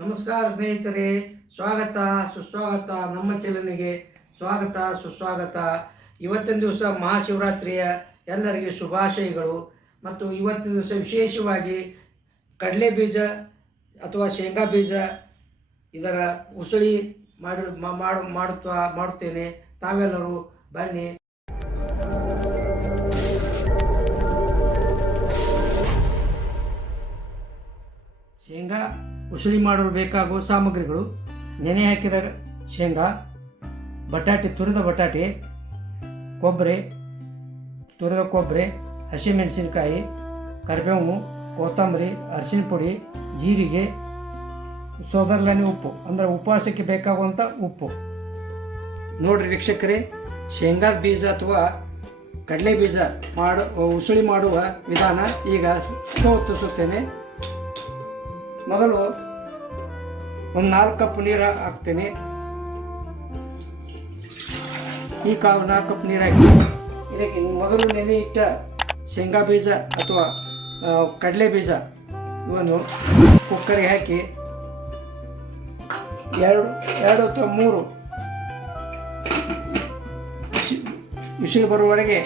ನಮಸ್ಕಾರ ಸ್ನೇಹಿತರೆ, ಸ್ವಾಗತ, ಸುಸ್ವಾಗತ, ನಮ್ಮ ಚಲನೆಗೆ ಸ್ವಾಗತ, ಸುಸ್ವಾಗತ. ಇವತ್ತಿನ ದಿವಸ ಮಹಾಶಿವರಾತ್ರಿಯ ಎಲ್ಲರಿಗೆ ಶುಭಾಶಯಗಳು. ಮತ್ತು ಇವತ್ತಿನ ದಿವಸ ವಿಶೇಷವಾಗಿ ಕಡಲೆ ಬೀಜ ಅಥವಾ ಶೇಂಗಾ ಬೀಜ ಇದರ ಉಸುಳಿ ಮಾಡಿ ಮಾಡು ಮಾಡುತ್ತಾ ಮಾಡುತ್ತೇನೆ. ತಾವೆಲ್ಲರೂ ಬನ್ನಿ. ಶೇಂಗಾ ಉಸುಳಿ ಮಾಡಲು ಬೇಕಾಗುವ ಸಾಮಗ್ರಿಗಳು. ನೆನೆ ಹಾಕಿದ ಶೇಂಗಾ, ಬಟಾಟೆ, ತುರಿದ ಬಟಾಟೆ, ಕೊಬ್ಬರಿ, ತುರಿದ ಕೊಬ್ಬರಿ, ಹಸಿಮೆಣಸಿನಕಾಯಿ, ಕರಿಬೇವು, ಕೊತ್ತಂಬರಿ, ಅರಿಶಿನ ಪುಡಿ, ಜೀರಿಗೆ, ಸೋದರ್ಲನೆ ಉಪ್ಪು, ಅಂದರೆ ಉಪವಾಸಕ್ಕೆ ಬೇಕಾಗುವಂಥ ಉಪ್ಪು. ನೋಡ್ರಿ ವೀಕ್ಷಕರೇ ಶೇಂಗಾದ ಬೀಜ ಅಥವಾ ಕಡಲೆ ಬೀಜ ಮಾಡು, ಉಸುಳಿ ಮಾಡುವ ವಿಧಾನ ಈಗ ಸುತ್ತೇನೆ ಮೊದಲು ಒಂದು ನಾಲ್ಕು ಕಪ್ ನೀರು ಹಾಕ್ತೀನಿ. ಈ ಕಾವು ನಾಲ್ಕು ಕಪ್ ನೀರು ಹಾಕಿ ಇದಕ್ಕೆ ಮೊದಲು ನೆನೆ ಇಟ್ಟ ಶೇಂಗಾ ಬೀಜ ಅಥವಾ ಕಡಲೆ ಬೀಜ ಇವನ್ನು ಕುಕ್ಕರಿಗೆ ಹಾಕಿ ಎರಡು ಎರಡು ಅಥವಾ ಮೂರು ವಿಸಿಲು ಬರುವವರೆಗೆ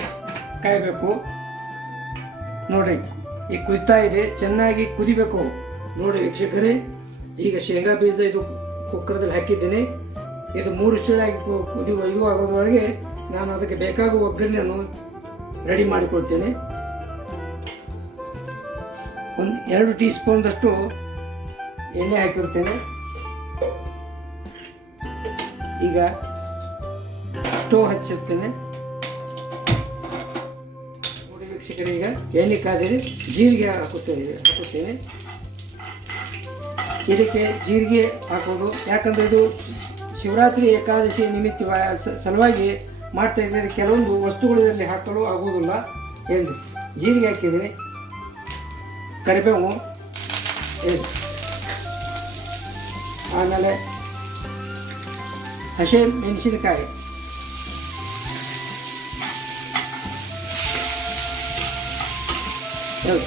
ಕಾಯಬೇಕು. ನೋಡಿ, ಈ ಕುದಿತಾ ಇದೆ, ಚೆನ್ನಾಗಿ ಕುದಿಬೇಕು. ನೋಡಿ ವೀಕ್ಷಕರೇ, ಈಗ ಶೇಂಗಾ ಬೀಜ ಇದು ಕುಕ್ಕರ್ದಲ್ಲಿ ಹಾಕಿದ್ದೇನೆ. ಇದು ಮೂರು ಚೀಳಾಗಿ ಕುದಿ ಇದು ಆಗೋದ್ರೊಳಗೆ ನಾನು ಅದಕ್ಕೆ ಬೇಕಾಗುವ ಒಗ್ಗರಣೆಯನ್ನು ರೆಡಿ ಮಾಡಿಕೊಳ್ತೇನೆ. ಒಂದು ಎರಡು ಟೀ ಸ್ಪೂನ್ದಷ್ಟು ಎಣ್ಣೆ ಹಾಕಿರ್ತೇನೆ ಈಗ ಸ್ಟೋವ್ ಹಚ್ಚುತ್ತೇನೆ ನೋಡಿ ವೀಕ್ಷಕರೇ, ಈಗ ಎಣ್ಣೆ ಕಾದಿರಿ ಜೀರಿಗೆ ಹಾಕುತ್ತೇನೆ ಹಾಕುತ್ತೇನೆ. ಇದಕ್ಕೆ ಜೀರಿಗೆ ಹಾಕೋದು. ಯಾಕಂದರೆ ಇದು ಶಿವರಾತ್ರಿ ಏಕಾದಶಿ ನಿಮಿತ್ತ ಸಲುವಾಗಿ ಮಾಡ್ತಾ ಇದ್ದರೆ. ಕೆಲವೊಂದು ವಸ್ತುಗಳು ಇದರಲ್ಲಿ ಹಾಕಲು ಆಗುವುದಿಲ್ಲ ಎಂದು ಜೀರಿಗೆ ಹಾಕಿದರೆ ಕರಿಬೇವು ಏನು ಆಮೇಲೆ ಹಸಿ ಮೆಣಸಿನಕಾಯಿ.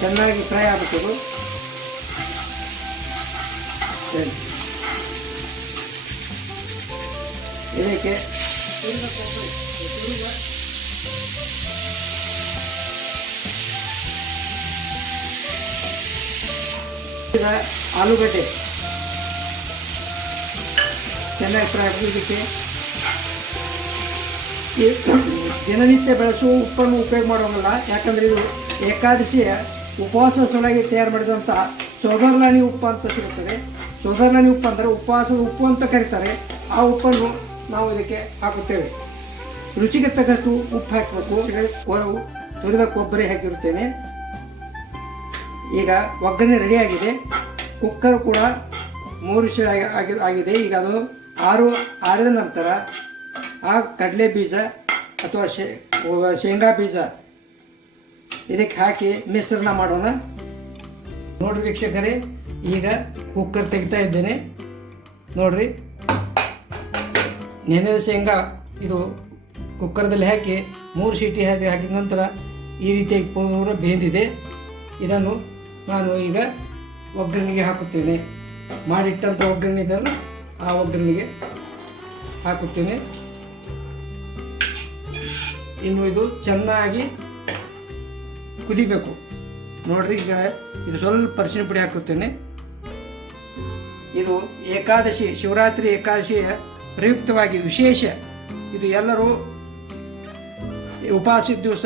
ಚೆನ್ನಾಗಿ ಫ್ರೈ ಆಗಬೇಕು ಸರಿ. ಇದಕ್ಕೆ ಆಲೂಗಡ್ಡೆ. ಚೆನ್ನಾಗಿ ಫ್ರೈ ಇದಕ್ಕೆ. ದಿನನಿತ್ಯ ಬೆಳೆಸುವ ಉಪ್ಪನ್ನು ಉಪಯೋಗ ಮಾಡೋಂಗಿಲ್ಲ ಯಾಕಂದರೆ ಇದು ಏಕಾದಶಿಯ ಉಪವಾಸ ಸೊಳಗೆ ತಯಾರು ಮಾಡಿದಂಥ ಸೋದರ್ಲಾಣಿ ಉಪ್ಪು ಅಂತ ಸಿಗುತ್ತದೆ. ಸೋದರ್ಲಾಣಿ ಉಪ್ಪು ಅಂದರೆ ಉಪವಾಸದ ಉಪ್ಪು ಅಂತ ಕರೀತಾರೆ. ಆ ಉಪ್ಪನ್ನು ನಾವು ಇದಕ್ಕೆ ಹಾಕುತ್ತೇವೆ. ರುಚಿಗೆ ತಕ್ಕಷ್ಟು ಉಪ್ಪು ಹಾಕಬೇಕು. ತುರಿದ ಕೊಬ್ಬರಿ ಹಾಕಿರುತ್ತೇನೆ. ಈಗ ಒಗ್ಗರಣೆ ರೆಡಿಯಾಗಿದೆ. ಕುಕ್ಕರ್ ಕೂಡ ಮೂರು ವಿಷಯ ಆಗಿ ಆಗಿದೆ. ಈಗ ಅದು ಆರು, ಆರಿದ ನಂತರ ಆ ಕಡಲೆ ಬೀಜ ಅಥವಾ ಶೇ ಶೇಂಗಾ ಬೀಜ ಇದಕ್ಕೆ ಹಾಕಿ, ಮಿಶ್ರಣ ಮಾಡೋಣ. ನೋಡಿ ವೀಕ್ಷಕರೇ ಈಗ ಕುಕ್ಕರ್ ತೆಗಿತಾ ಇದ್ದೇನೆ. ನೋಡ್ರಿ. ನೆನೆದ ಶೇಂಗಾ ಇದು ಕುಕ್ಕರ್ದಲ್ಲಿ ಹಾಕಿ ಮೂರು ಸೀಟಿ ಹಾಕಿ ಹಾಕಿದ ನಂತರ ಈ ರೀತಿಯಾಗಿ ಪೂರ ಬೇಂದಿದೆ. ಇದನ್ನು ನಾನು ಈಗ ಒಗ್ಗರಣೆಗೆ ಹಾಕುತ್ತೇನೆ. ಮಾಡಿಟ್ಟಂಥ ಒಗ್ಗರಣೆ ಇದನ್ನು ಆ ಒಗ್ಗರಣೆಗೆ ಹಾಕುತ್ತೇನೆ. ಇನ್ನು ಇದು ಚೆನ್ನಾಗಿ ಕುದಿಬೇಕು. ನೋಡ್ರಿ ಈಗ ಇದು ಸ್ವಲ್ಪ ಅರಿಶಿನ ಪುಡಿ ಹಾಕುತ್ತೇನೆ. ಇದು ಏಕಾದಶಿ, ಶಿವರಾತ್ರಿ ಏಕಾದಶಿಯ ಪ್ರಯುಕ್ತವಾಗಿ ವಿಶೇಷ. ಇದು ಎಲ್ಲರೂ ಉಪವಾಸದ ದಿವಸ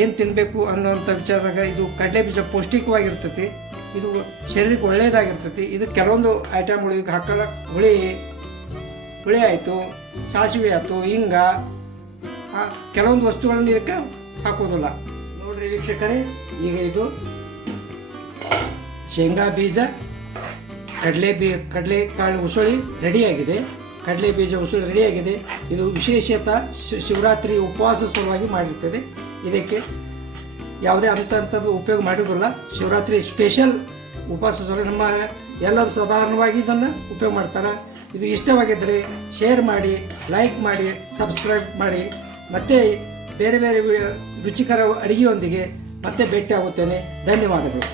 ಏನು ತಿನ್ನಬೇಕು ಅನ್ನೋಂಥ ವಿಚಾರದಾಗ ಇದು ಕಡಲೆ ಬೀಜ ಪೌಷ್ಟಿಕವಾಗಿರ್ತೈತಿ. ಇದು ಶರೀರಕ್ಕೆ ಒಳ್ಳೆಯದಾಗಿರ್ತೈತಿ ಇದು ಕೆಲವೊಂದು ಐಟಮ್ಗಳು ಇದಕ್ಕೆ ಹಾಕಲ್ಲ. ಹುಳಿ ಹುಳಿ ಆಯಿತು, ಸಾಸಿವೆ ಆಯಿತು, ಹಿಂಗ ಕೆಲವೊಂದು ವಸ್ತುಗಳನ್ನು ಇದಕ್ಕೆ ಹಾಕೋದಿಲ್ಲ. ನೋಡ್ರಿ ವೀಕ್ಷಕರೇ, ಈಗ ಇದು ಶೇಂಗಾ ಬೀಜ ಕಡಲೆ ಬೀ, ಕಡಲೆ ಕಾಳು ಉಸುಳಿ ರೆಡಿಯಾಗಿದೆ. ಕಡಲೆ ಬೀಜ ಉಸುಳಿ ರೆಡಿಯಾಗಿದೆ. ಇದು ವಿಶೇಷತ ಶಿವರಾತ್ರಿ ಉಪವಾಸ ಸಲುವಾಗಿ ಮಾಡಿರ್ತದೆ. ಇದಕ್ಕೆ ಯಾವುದೇ ಅಂಥ ಅಂಥದ್ದು ಉಪಯೋಗ ಮಾಡೋದಿಲ್ಲ ಶಿವರಾತ್ರಿ ಸ್ಪೆಷಲ್ ಉಪವಾಸ ಸಲುವಾಗಿ ನಮ್ಮ ಎಲ್ಲರೂ ಸಾಧಾರಣವಾಗಿ ಇದನ್ನು ಉಪಯೋಗ ಮಾಡ್ತಾರೆ. ಇದು ಇಷ್ಟವಾಗಿದ್ದರೆ ಶೇರ್ ಮಾಡಿ, ಲೈಕ್ ಮಾಡಿ, ಸಬ್ಸ್ಕ್ರೈಬ್ ಮಾಡಿ. ಮತ್ತೆ ಬೇರೆ ಬೇರೆ ರುಚಿಕರ ಅಡುಗೆಯೊಂದಿಗೆ ಮತ್ತೆ ಭೇಟಿ ಆಗುತ್ತೇನೆ ಧನ್ಯವಾದಗಳು.